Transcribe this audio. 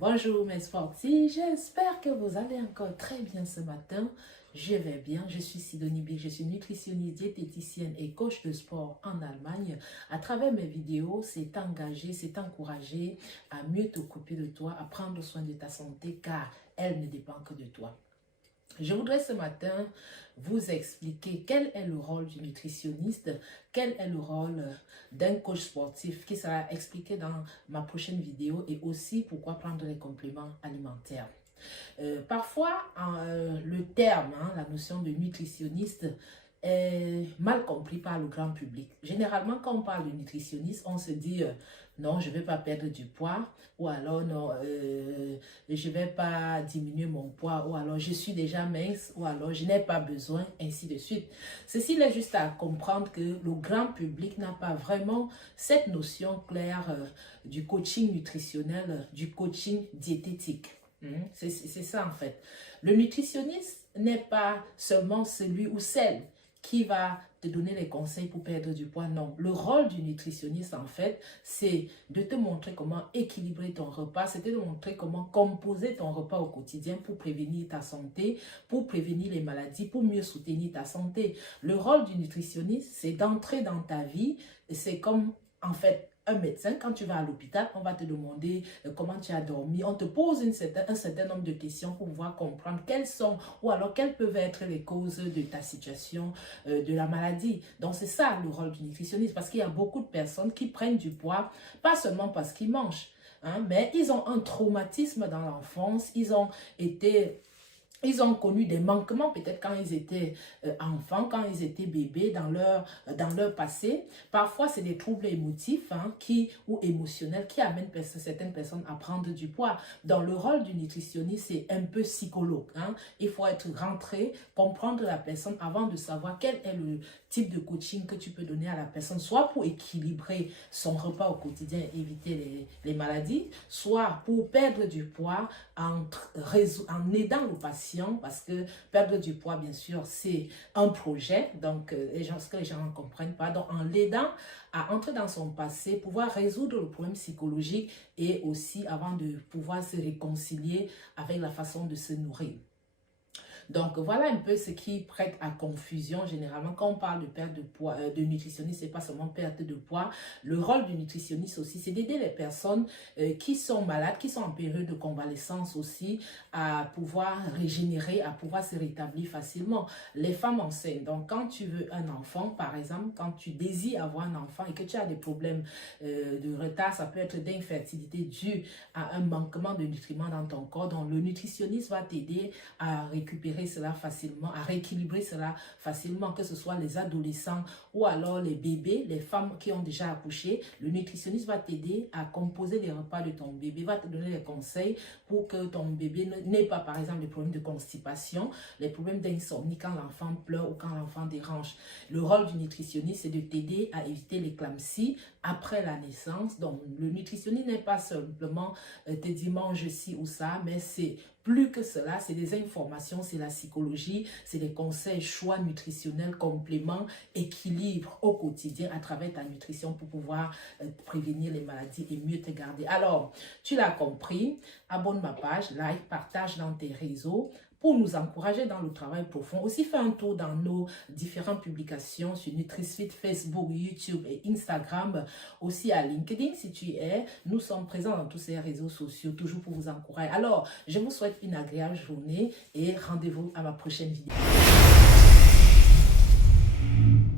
Bonjour mes sportifs, j'espère que vous allez encore très bien ce matin. Je vais bien, je suis Sidonie B, je suis nutritionniste, diététicienne et coach de sport en Allemagne. À travers mes vidéos, c'est t'engager, c'est t'encourager à mieux t'occuper de toi, à prendre soin de ta santé car elle ne dépend que de toi. Je voudrais ce matin vous expliquer quel est le rôle du nutritionniste, quel est le rôle d'un coach sportif qui sera expliqué dans ma prochaine vidéo et aussi pourquoi prendre les compléments alimentaires. Parfois, le terme, la notion de nutritionniste est mal compris par le grand public. Généralement, quand on parle de nutritionniste, on se dit non, je ne vais pas perdre du poids, ou alors non, je ne vais pas diminuer mon poids, ou alors je suis déjà mince, ou alors je n'ai pas besoin, ainsi de suite. Ceci est juste à comprendre que le grand public n'a pas vraiment cette notion claire du coaching nutritionnel, du coaching diététique. C'est ça en fait. Le nutritionniste n'est pas seulement celui ou celle qui va te donner les conseils pour perdre du poids. Non, le rôle du nutritionniste en fait, c'est de te montrer comment équilibrer ton repas, c'est de te montrer comment composer ton repas au quotidien pour prévenir ta santé, pour prévenir les maladies, pour mieux soutenir ta santé. Le rôle du nutritionniste, c'est d'entrer dans ta vie, c'est comme en fait un médecin, quand tu vas à l'hôpital, on va te demander comment tu as dormi. On te pose un certain nombre de questions pour pouvoir comprendre quelles sont ou alors quelles peuvent être les causes de ta situation, de la maladie. Donc, c'est ça le rôle du nutritionniste parce qu'il y a beaucoup de personnes qui prennent du poids, pas seulement parce qu'ils mangent, mais ils ont un traumatisme dans l'enfance, ils ont connu des manquements peut-être quand ils étaient enfants, quand ils étaient bébés dans leur passé. Parfois, c'est des troubles émotifs ou émotionnels qui amènent certaines personnes à prendre du poids. Dans le rôle du nutritionniste, c'est un peu psychologue. Il faut être rentré, comprendre la personne avant de savoir quel est le type de coaching que tu peux donner à la personne, soit pour équilibrer son repas au quotidien et éviter les maladies, soit pour perdre du poids en aidant le patient, parce que perdre du poids, bien sûr, c'est un projet, donc ce que les gens ne comprennent pas, donc en l'aidant à entrer dans son passé, pouvoir résoudre le problème psychologique et aussi avant de pouvoir se réconcilier avec la façon de se nourrir. Donc, voilà un peu ce qui prête à confusion. Généralement, quand on parle de perte de poids, de nutritionniste, ce n'est pas seulement perte de poids. Le rôle du nutritionniste aussi, c'est d'aider les personnes qui sont malades, qui sont en période de convalescence aussi, à pouvoir régénérer, à pouvoir se rétablir facilement. Les femmes enceintes, donc quand tu veux un enfant, par exemple, quand tu désires avoir un enfant et que tu as des problèmes de retard, ça peut être d'infertilité due à un manquement de nutriments dans ton corps. Donc, le nutritionniste va t'aider à récupérer cela facilement, à rééquilibrer cela facilement, que ce soit les adolescents ou alors les bébés, les femmes qui ont déjà accouché. Le nutritionniste va t'aider à composer les repas de ton bébé, va te donner les conseils pour que ton bébé n'ait pas, par exemple, les problèmes de constipation, les problèmes d'insomnie quand l'enfant pleure ou quand l'enfant dérange. Le rôle du nutritionniste, c'est de t'aider à éviter l'éclampsie après la naissance. Donc, le nutritionniste n'est pas simplement te dire mange ci ou ça, mais c'est plus que cela, c'est des informations, c'est la psychologie, c'est des conseils, choix nutritionnels, compléments, équilibre au quotidien à travers ta nutrition pour pouvoir prévenir les maladies et mieux te garder. Alors, tu l'as compris, abonne ma page, like, partage dans tes réseaux pour nous encourager dans le travail profond. Aussi, fais un tour dans nos différentes publications sur NutriSfit, Facebook, YouTube et Instagram. Aussi à LinkedIn, si tu y es. Nous sommes présents dans tous ces réseaux sociaux, toujours pour vous encourager. Alors, je vous souhaite une agréable journée et rendez-vous à ma prochaine vidéo.